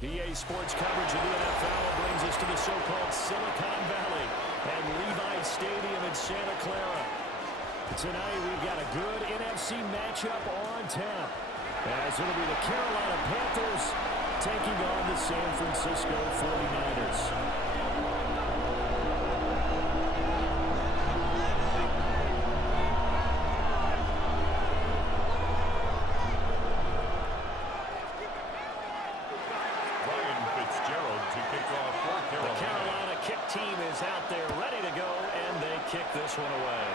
EA Sports coverage of the NFL brings us to the so-called Silicon Valley and Levi Stadium in Santa Clara. Tonight we've got a good NFC matchup on tap, as it'll be the Carolina Panthers taking on the San Francisco 49ers. Team is out there ready to go, and they kick this one away.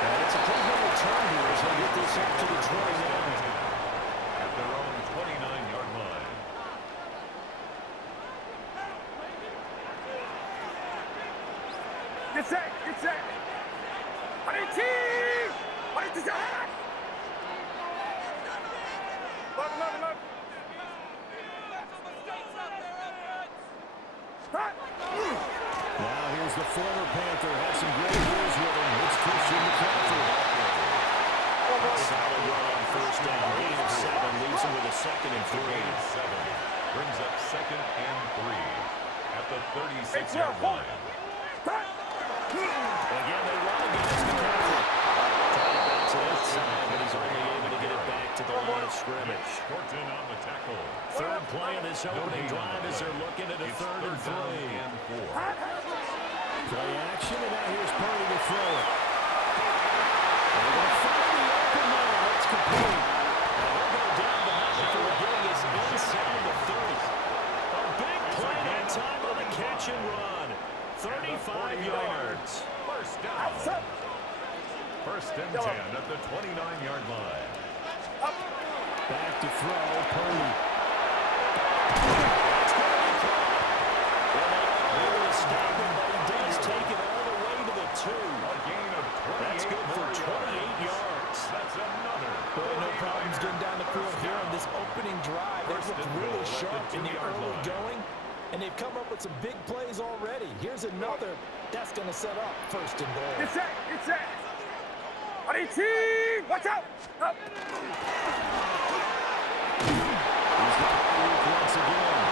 And it's a pretty good return here as they get this up to the 29. At their own 29-yard line. Get set, get set. Now here's the former Panther. Had some great years with him. It's Christian McCaffrey. Solid run on first down. Gain of 7 leaves him with a 2nd and 3. Gain of 7 brings up 2nd and 3 at the 36-yard line. Again, they run against McCaffrey. Trying to bounce it outside, but he's only able to get it back to the line of scrimmage. Shorten on the tackle. Third play of this opening drive as they're looking at a 3rd and 3. Play action, and now here's Purdy to throw it. They're going to find the open man. It's complete. And they'll go down the middle for a gain is inside the 30. A big play that time on the catch and run. 35 yards. First down. First and 10 at the 29-yard line. Back to throw, Purdy. Stop him, but he does take it all the way to the 2. A gain of 28. That's good for 28 yards. That's another. Boy, no problems getting down the field here on this opening drive. They've looked really sharp in the early going, and they've come up with some big plays already. Here's another that's going to set up 1st and goal. Get set, get set. Watch out. Up. He's got to look once again.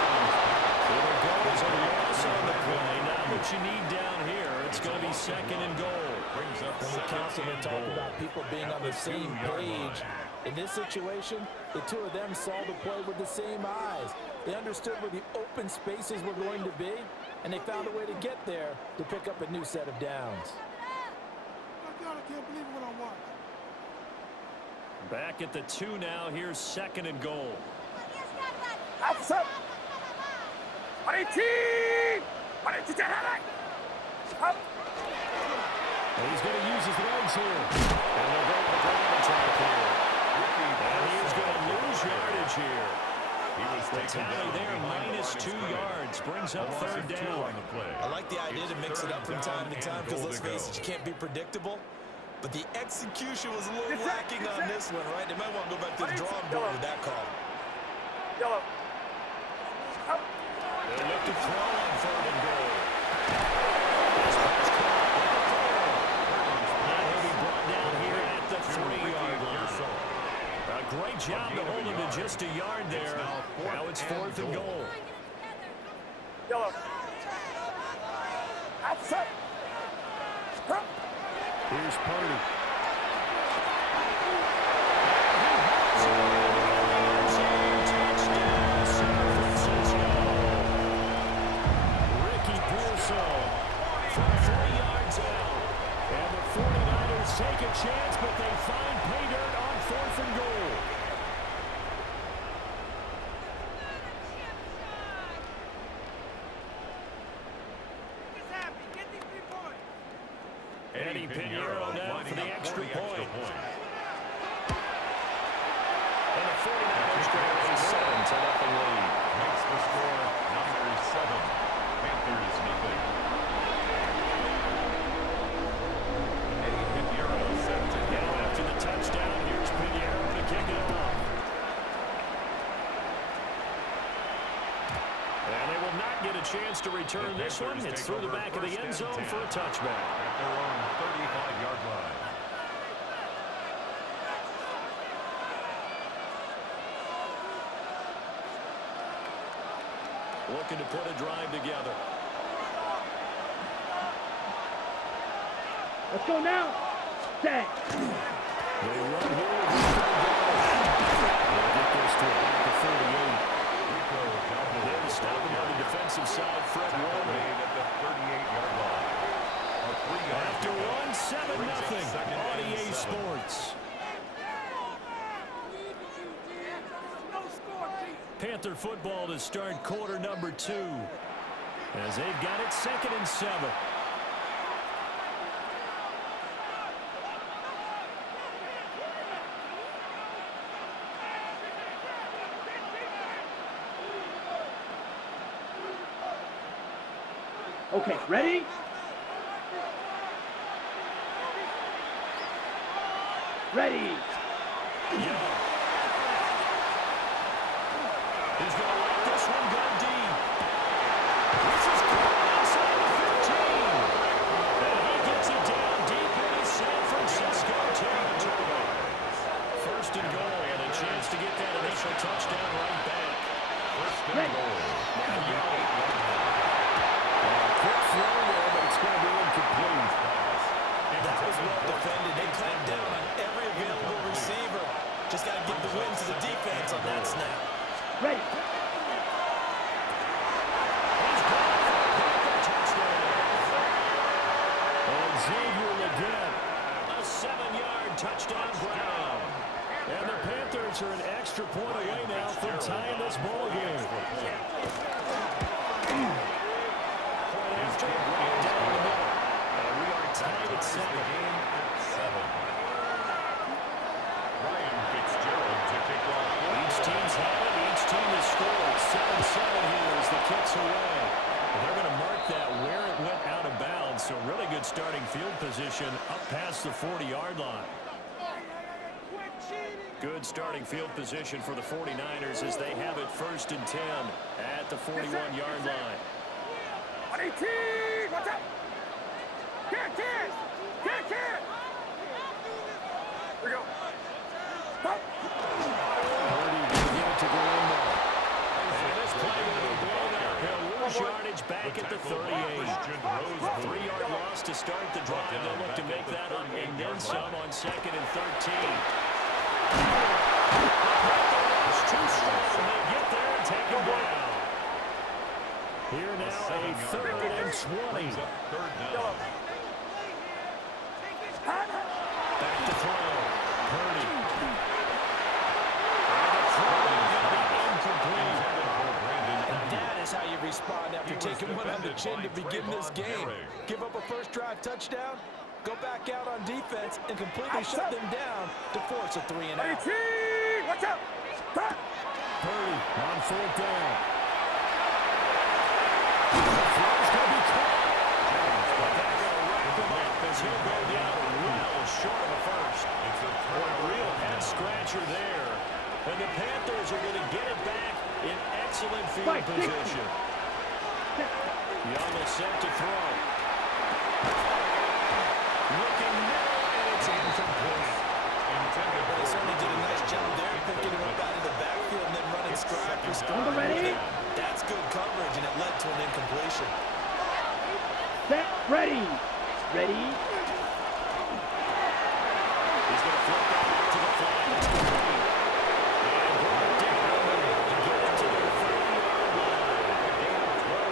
There goes a loss on the play. Not what you need down here. It's going to be 2nd and goal. Brings up When we constantly talk about people being on the same page, in this situation, the two of them saw the play with the same eyes. They understood where the open spaces were going to be, and they found a way to get there to pick up a new set of downs. I can't believe what I'm watching. Back at the 2 now. Here's 2nd and goal. Up. And he's going to use his legs here. And they'll go to the ground attack here. And he's going to lose yardage here. The tally there, -2 yards, brings up 3rd down. I like the idea to mix it up from time to time because, let's face it, you can't be predictable. But the execution was a little lacking on this one, right? They might want to go back to the drawing board with that call. Yellow. They look to throw on 3rd and goal. And he'll be brought down here at the 3-yard line. A great job to hold him to just a yard there. Now it's 4th and goal. Yellow. Outside. Here's Purdy. Ricky Pearsall from 3 yards out. And the 49ers take a chance, but they find pay dirt on 4th and goal. Eddie Pinheiro now for the extra point. And the 49ers grab a 7-0 lead. Makes the score Niners 7, Panthers nothing. Eddie Pinheiro set to Now after the touchdown, here's Pinheiro to kick it off. And they will not get a chance to return this one. It's through the back of the end zone for a touchback. At their own 35-yard line. looking to put a drive together. Let's go now. Set. They run here with this third down. They'll get this to about the 38. There to stop him on the defensive side, Fred Warner. At the 38-yard line. After one, 7-0 on EA Sports. Panther football to start quarter number 2. As they've got it 2nd and 7. Okay, ready? Ready. Young. He's going to let this one go deep. This is caught inside the 15. And he gets it down deep into San Francisco territory. 1st and goal, and a chance to get that initial touchdown right back. 1st and goal. Now Young. Quick throw there, but it's going to be incomplete. That was well defended. They clamped down on every available receiver. Just got to give the win to the defense on that snap. Ready. He's gone for a Panther touchdown. And Xavier Leggett, a 7-yard touchdown ground. And the Panthers are an extra point away now from tying this ball game. After right down the middle. And we are tied at 7. Ryan Fitzgerald to kick off. Each team's had it. Each team has scored. 7-7 here as the kick's away. And they're going to mark that where it went out of bounds. So really good starting field position up past the 40-yard line. Good starting field position for the 49ers as they have it 1st and 10 at the 41-yard line. 18! Watch out! Can't! Here we go. Stop! Purdy going to get it to Galimbo. And this play will be blown up. He'll lose yardage back at the 38. A 3-yard loss to start the drive. They'll look to make that up and then some on 2nd and 13. It's too strong. They get there and take him down. Here now a 3rd and 20. Back to throw. Purdy. And the throw is going to be incomplete. And that is how you respond after taking one on the chin to begin this game. Give up a first drive touchdown, go back out on defense, and completely shut them down to force a 3 and out. 18! Watch out! Stop! Purdy on 4th down. The throw's going to be caught. But they're going to wrap him up as he'll go down well short of a first. Boy, a real head-scratcher there. And the Panthers are going to get it back in excellent field position. Young is set to throw. Looking middle, and it's incomplete. Well, they certainly did a nice job there, picking him up out of the backfield and then running stride for stride. Ready? That's good coverage, and it led to an incompletion. Set. Ready. Ready. He's going to flip that out to the flat. It's complete. And brought down to get it to the 30-yard line.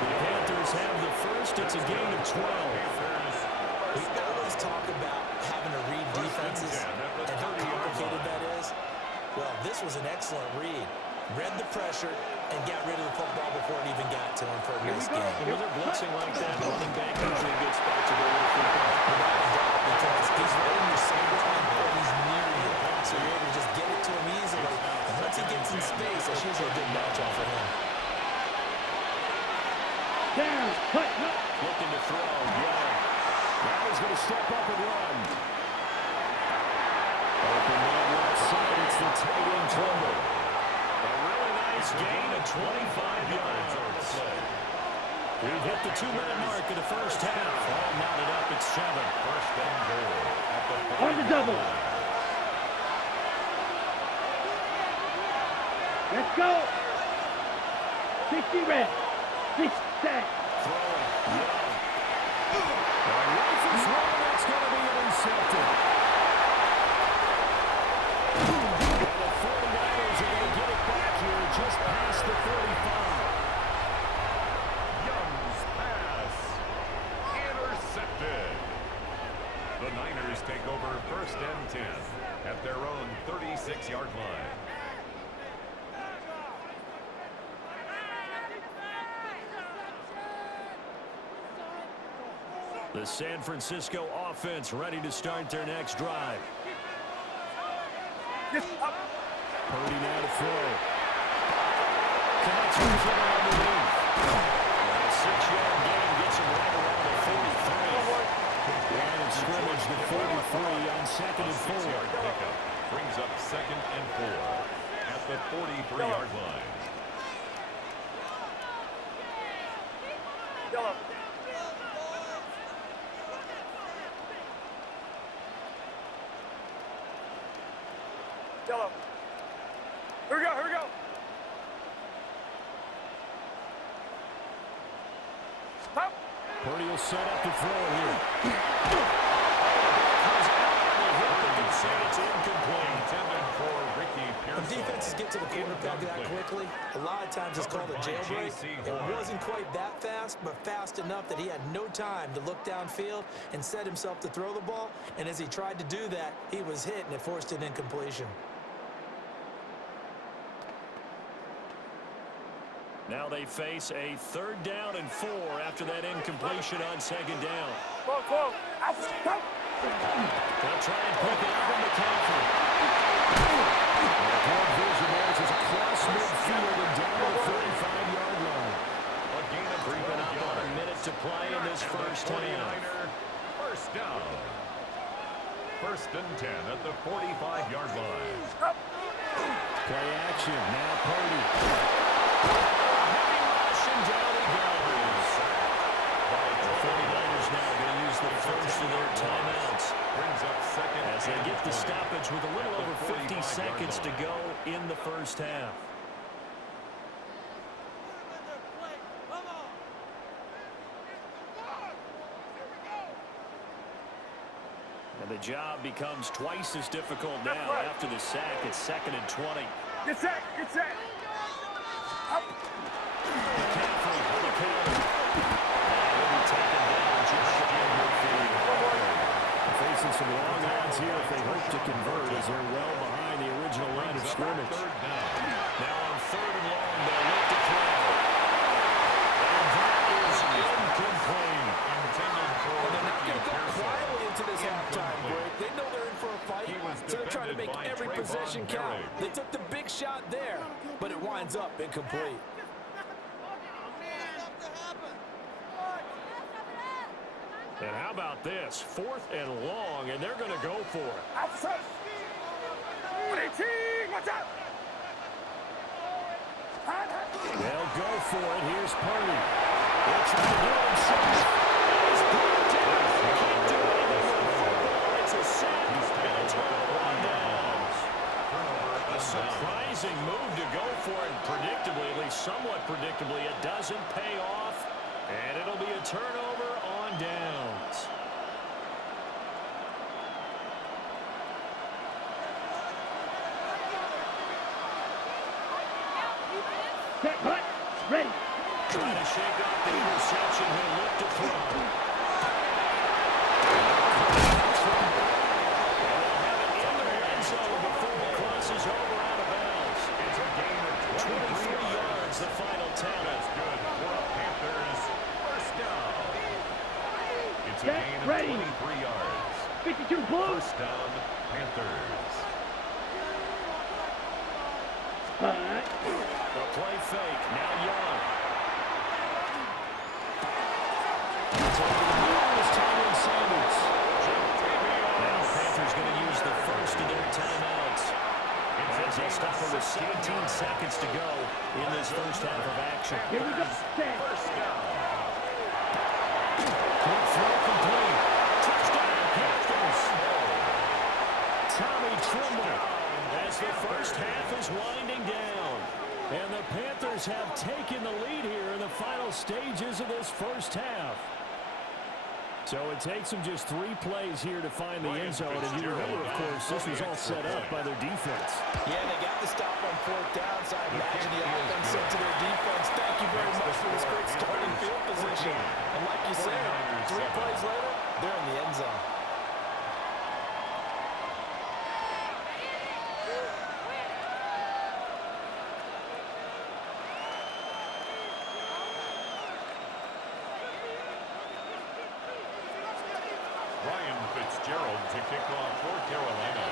The Panthers have the first. It's a gain of 12. We always talk about having to read defenses and how complicated that is. Well, this was an excellent read. Read the pressure and got rid of the football before it even got to him for a missed game. And when they're blitzing like that, running back usually a good spot to go with the football. Without a doubt, because he's right in your sideline or he's near you. So you're able to just get it to him easily. And once he gets in space, that's usually a good matchup for him. Down. Cut. Looking to throw. Young. Now he's going to step up and run. Open man left side. It's the tight end Trumbull. A really nice gain of 25 yards. We've hit the 2-minute mark in the first half. All knotted up at 7. 1st and goal. On the double. Let's go. 60 red. Set. Throwing. Young. The rifle's wrong. That's going to be intercepted. And the 49ers are going to get it back here just past the 35. Young's pass. Intercepted. The Niners take over 1st and 10 at their own 36-yard line. The San Francisco offense ready to start their next drive. Purdy now to throw. Connects with him underneath. A 6-yard gain gets him right around the 43. And in scrimmage, the 43 on 2nd and 4. 6-yard pickup brings up 2nd and 4 at the 43-yard line. Yellow. Yellow. Here we go, here we go. Stop. Purdy will set up to throw here. It's incomplete. Intended for Ricky When Pearson. defenses get to the quarterback that quickly, a lot of times it's called a jailbreak. It wasn't quite that fast, but fast enough that he had no time to look downfield and set himself to throw the ball. And as he tried to do that, he was hit, and it forced an incompletion. Now they face a 3rd down and 4 after that incompletion on 2nd down. Whoa. Stop. They'll try and pick it up from McCaffrey. Good vision there. It's across midfield and down to the 35-yard line. A gain of Creeping up on a minute to play in this first half. 1st down. 1st and 10 at the 45-yard line. Play action. Now Purdy. Heavy rush and down he goes. The 49ers now going to use the first of their timeouts Brings up 2nd as they and get the 20 stoppage with a little at the over 50 45-yard seconds to line. go in the first half. And the job becomes twice as difficult now after the sack. It's 2nd and 20. Get set. Up. McCaffrey for the counter. He'll be taken down just shy of midfield. Facing some long odds here if they hope to convert as they're well behind the original line of scrimmage. 3rd down. Now on 3rd and long, they'll look to throw. And that is incomplete. Intended for And they're not Ricky going to go Pearson. quietly into this halftime break. They know they're in for a fight, He was so they're trying to make defended by every Trayvon possession count. Herring. They took the big shot there, but it winds up incomplete. And how about this? 4th and long, and they're going to go for it. Outside. 118. Watch out. They'll go for it. Here's Purdy. They'll try to do it himself. He's blocked it. Can't do anything with the football. It's a sack. And a turnover on downs. A surprising move to go for it. Predictably, at least somewhat predictably, it doesn't pay off. And it'll be a turnover on downs. Set. Hut. Ready. Trying to shake off the interception. He'll look to throw. They'll have it in the end zone before it crosses over out of bounds. It's a gain of 23 yards, the final tally. That's good for the Panthers. 1st down. It's a Set, gain of ready. 23 yards. 52 blue. 1st down, Panthers. Hut. The play fake. Now Young. Sanders. Now Panthers going to use the first of their timeouts. As they stop with 17 seconds to go in this first half of action. Here we go. Set. 1st down. Quick throw complete. Touchdown Panthers. Tommy Tremble as the first half is winding down. And the Panthers have taken the lead here in the final stages of this first half. So it takes them just 3 plays here to find the end zone. And you remember, of course, this was all set up by their defense. Yeah, they got the stop on 4th down, so I imagine the offense said to their defense, thank you very much for this great starting field position. And like you said, 3 plays later, they're in the end zone. Fitzgerald to kick off for Carolina.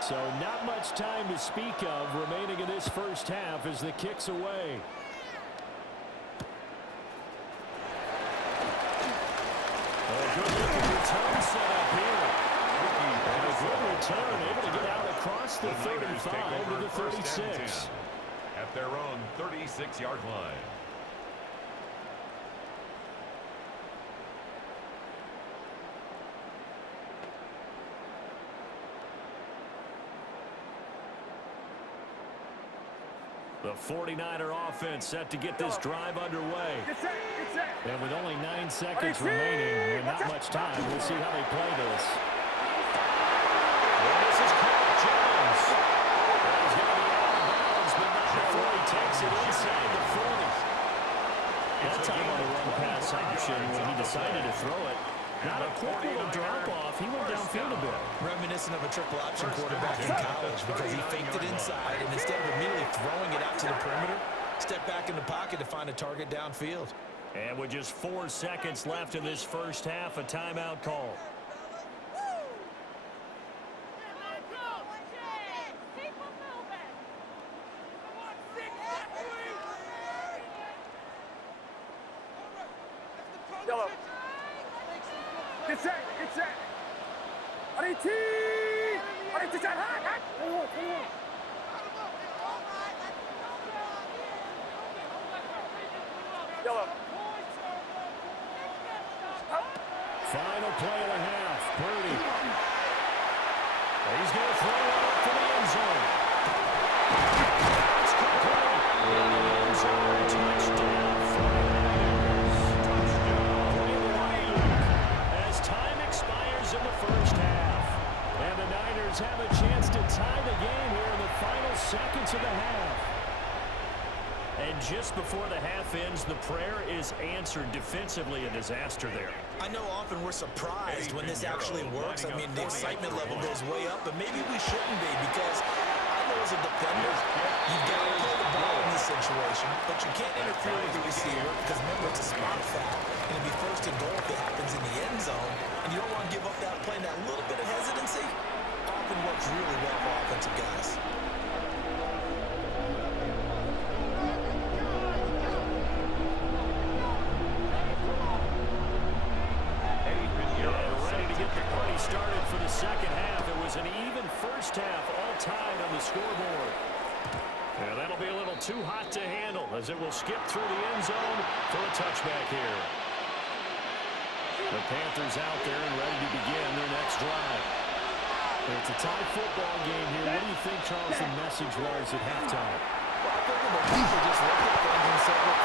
So not much time to speak of remaining in this first half as the kick's away. A good looking return set up here. And a good return, able to get out across the 35 to the 36. At their own 36-yard line. The 49er offense set to get this drive underway. And with only 9 seconds remaining and not much time, we'll see how they play this. And this is Clark Jones. He's going to be out of bounds, but not before he takes it inside the 40. That time on the run pass option when he decided to throw it. Not a quick little drop-off. He went downfield a bit. Reminiscent of a triple option quarterback in college because he faked it inside, and instead of immediately throwing it out to the perimeter, stepped back in the pocket to find a target downfield. And with just 4 seconds left in this first half, a timeout call. Yellow. Get set. RT. Yellow. Final play of the half. Purdy. He's going to throw it up to the end zone. It's complete. In the end zone. Touchdown. As time expires in the first half. And the Niners have a chance to tie the game here in the final seconds of the half. And just before the half ends, the prayer is answered. Defensively, a disaster there. I know often we're surprised when this actually works. I mean, the excitement level goes way up, but maybe we shouldn't be because I know as a defender, you've got to play the ball in this situation, but you can't interfere with the receiver because remember, it's a spot foul. And it'll be first and goal if it happens in the end zone, and you don't want to give up that play. And that little bit of hesitancy often works really well for offensive guys. Started for the second half. It was an even first half, all tied on the scoreboard. And that'll be a little too hot to handle as it will skip through the end zone for a touchback here. The Panthers out there and ready to begin their next drive. It's a tie football game here. What do you think, Charles, the message was at halftime? Well, I think the people just looked at things and said, look,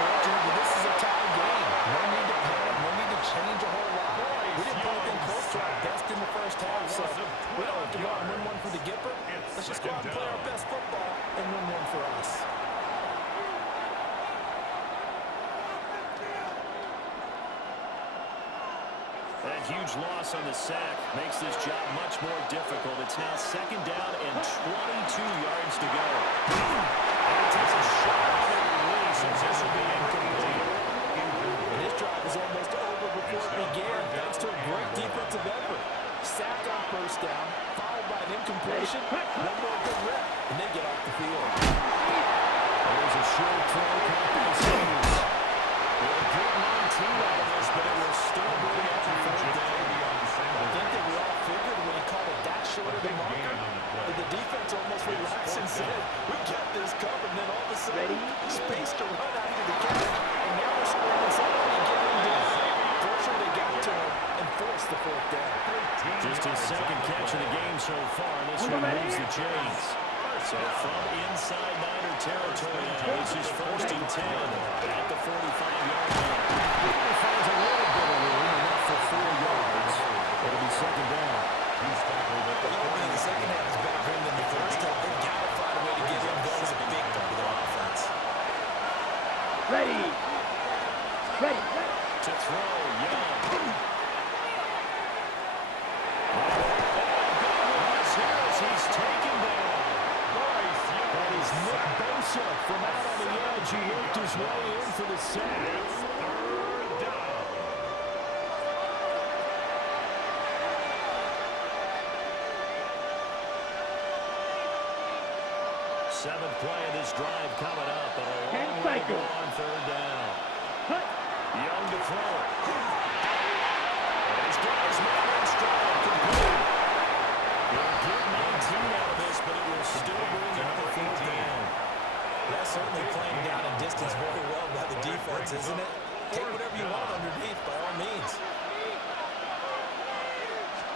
this is a tie game. No need to panic. No need to change a whole lot. We didn't play anything close to our best in the first half, so we don't have to go out and win one for the Gipper. Let's just go out and play our best football and win one for us. That huge loss on the sack makes this job much more difficult. It's now second down and 22 yards to go. And he takes a shot on the release, and this will be incomplete. And this drive is almost over before it began, thanks to a great defensive effort. Sack on first down, followed by an incompletion, one more good rip, and they get off the field. There's a short throw caught by Sanders. They're getting 19 out of this, but it will still be after third down. I think that we all figured when he called it that short of the marker, that the defense almost relaxed and said, we got this covered, and then all of a sudden, space to run after the catch. Just his second catch of the game so far. This one moves the chains. So from inside Niner territory now, this is 1st and 10 at the 45-yard line. He finds a little bit of room, enough for 4 yards. It'll be 2nd down. He's tackled at the The second half is better for him than the first half. They've got to find a way to get him going as a big part of their offense. Ready. Ready. To throw, Young. He's taken down. That is Nick Bosa from out on the edge. He worked his way in for the sack. 3rd down. Seventh play of this drive coming up. And a long way to go on 3rd down. Young to throw it. And he's got his man in stride. Complete. He'll get 19 out of this, but it will still bring another 4th down. That's certainly playing down in distance very well by the defense, isn't it? Take whatever you want underneath, by all means.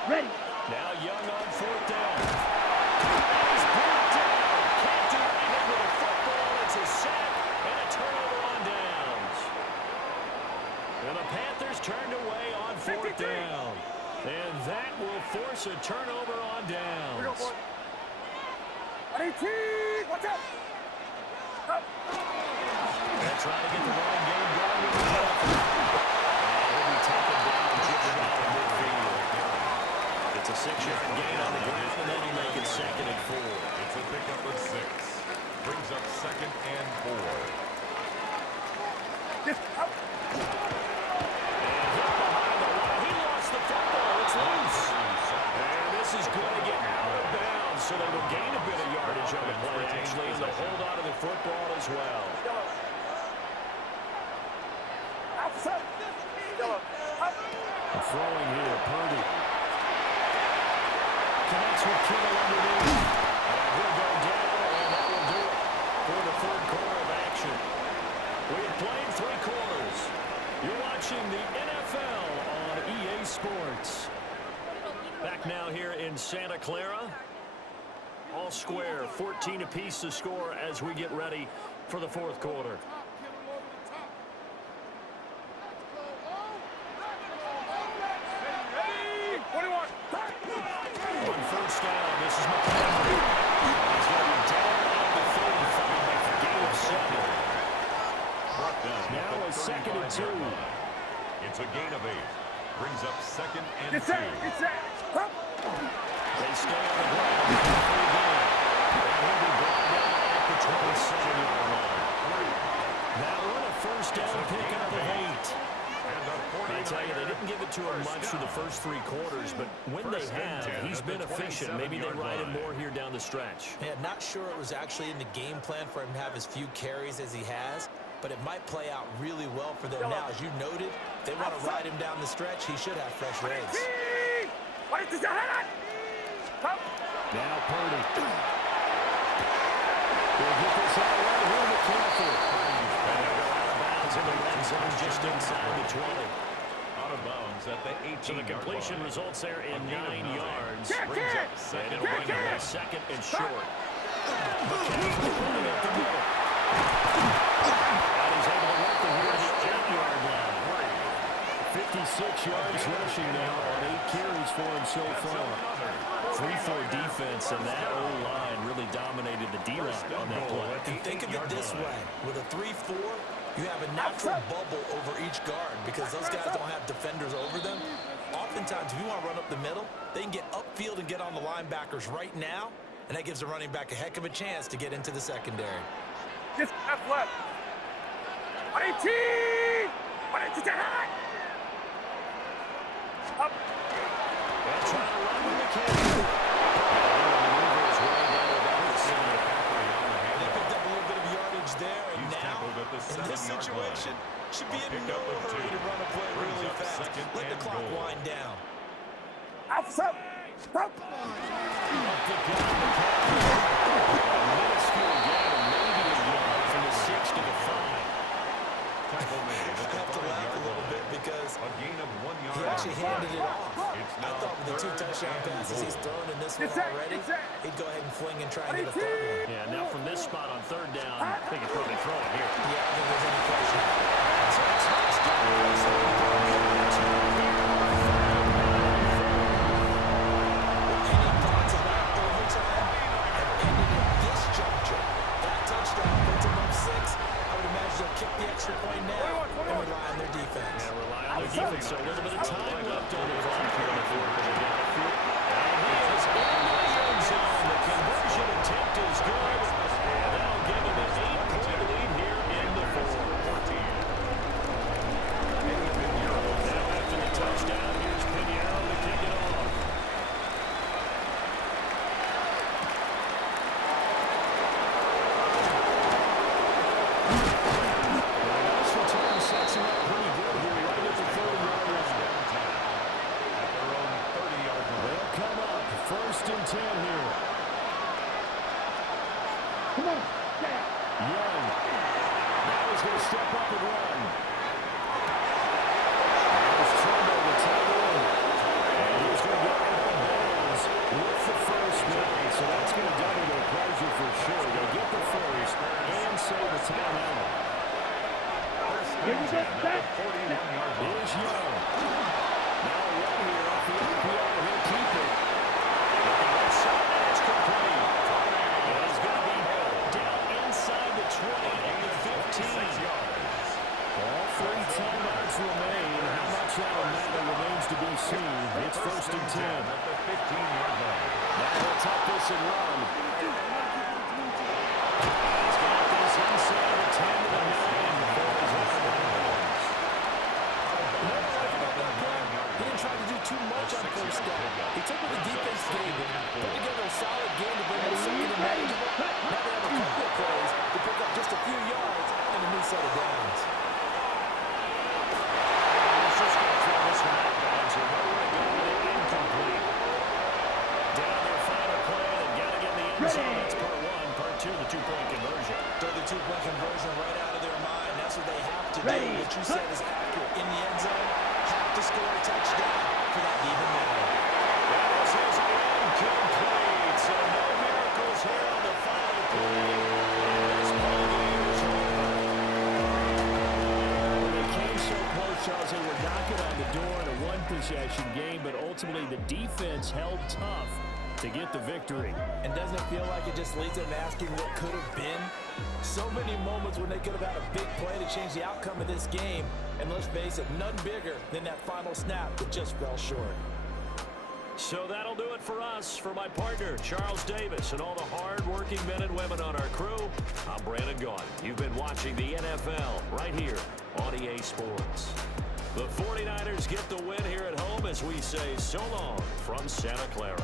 Ready. Now Young on 4th down. He's brought down. Can't do anything with a football. It's a sack and a turnover on downs. And the Panthers turned away on 4th down. And that will force a turnover on downs. Here we go, boy. Watch out. Up. They're trying to get the running game going with the Panthers. And he'll be taken down just short of midfield. It's a 6-yard gain on the ground, and then he'll make it 2nd and 4. It's a pickup of 6. Brings up 2nd and 4. Just up. Is going to get out of bounds, so they will gain a bit of yardage on the play, actually, and they'll hold on to the football as well. Outside. Up. Throwing here, Purdy. Connects with Kittle underneath. And he'll go down, and that will do it for the 3rd quarter of action. We have played 3 quarters. You're watching the NFL on EA Sports. Back now here in Santa Clara. All square, 14 apiece to score as we get ready for the 4th quarter. Ready. 21. On 1st down, this is McCaffrey. He's going to be down at the 35, gain of 7. Now a 2nd and 2. It's a gain of 8. Brings up 2nd and 2. Get set. Get set. Up. They stay on the ground for the 3rd down. And he'll be brought down at the 27-yard line. That one a 1st down pickup of 8. I tell you, they didn't give it to him much through the first 3 quarters, but when they have, he's been efficient. Maybe they ride him more here down the stretch. Yeah, not sure it was actually in the game plan for him to have as few carries as he has, but it might play out really well for them now. As you noted, if they want to ride him down the stretch, he should have fresh legs. Now Purdy. They'll get this out right here, McCaffrey. And they'll go out of bounds in the red zone just inside the 20. Out of bounds at the 18-yard line. So the completion results there in 9 yards. Brings up 2nd And it'll bring and him 2nd and short. McCaffrey running at the middle. And he's able to work it here to the 8-yard line. 56 yards rushing now on 8 carries for him so far. 3-4 defense, and that O-line really dominated the D-line on that play. And think of it this way. With a 3-4, you have a natural bubble over each guard because those guys don't have defenders over them. Oftentimes, if you want to run up the middle, they can get upfield and get on the linebackers right now, and that gives the running back a heck of a chance to get into the secondary. Just left. 118. 118. Up. They'll try to run with McCaffrey. They picked up a little bit of yardage there, and now, in this situation, should be in no hurry to run a play really fast. Let the clock wind down. Outside. Up. Minuscule gain, maybe a yard from the 6 to the 5. I have to laugh a little bit because a gain of 1 yard. he actually handed it off. I thought with the 2 touchdown passes he's thrown in this one already, he'd go ahead and fling and try and get a third one. Yeah, now from this spot on third down, I think he'd probably throw it here. Yeah, I don't think there's any question. That's a touchdown. Any thoughts about overtime have ended at this juncture? That touchdown puts them up 6. I would imagine they'll kick the extra point now and rely on their defense. Yeah, rely on their defense. So a little bit of time left on the clock here in the fourth quarter. And he is in the end zone. The conversion attempt is good. And that'll give him an 8-point lead here in the fourth. Now after the touchdown, here's Pinheiro to kick it off. This return sets him up pretty good here right at the 30-yard line. At their own 30-yard line. They'll come up first and 10 here. Come on, down. Young. Now he's going to step up and run. There's Trumbo, the tight end. And he's going to get out of bounds with the first down. So that's going to double their pleasure for sure. They'll get the first and save the timeout. Here we go, back. 41-yard line. Here's Young. Now a run here off the IPR. He'll keep it. Looking left side, and it's complete. And he's going to be down inside the 20 and the 15. All 3 timeouts remain. How much that'll matter remains to be seen. It's first and 10. At the 15-yard line. Now he'll tuck this and run. He's got this inside the 10 to the 9 before he's out of bounds. He didn't try to do too much on first down. He took what the defense gave him, put together a solid game to bring them second and manageable. Now they have a couple of plays to pick up just a few yards and a new set of downs. He's just going to throw this one out of bounds here. Nowhere to go with it. Incomplete. Down their final play and got to get in the end zone. That's part 1. Part 2, the 2-point conversion. Throw the 2-point conversion right out of their mind. That's what they have to do. Ready. What you said is accurate. In the end zone, have to score a touchdown for that to even matter. This is incomplete. So no miracles here on the final play. This ball game is over. When they came so close, Charles, they were knocking on the door in a one-possession game, but ultimately the defense held tough to get the victory. And doesn't it feel like it just leads them asking what could have been? So many moments when they could have had a big play to change the outcome of this game. And let's face it, none bigger than that final snap that just fell short. So that'll do it for us. For my partner, Charles Davis, and all the hard-working men and women on our crew, I'm Brandon Gaudin. You've been watching the NFL right here on EA Sports. The 49ers get the win here at home as we say so long from Santa Clara.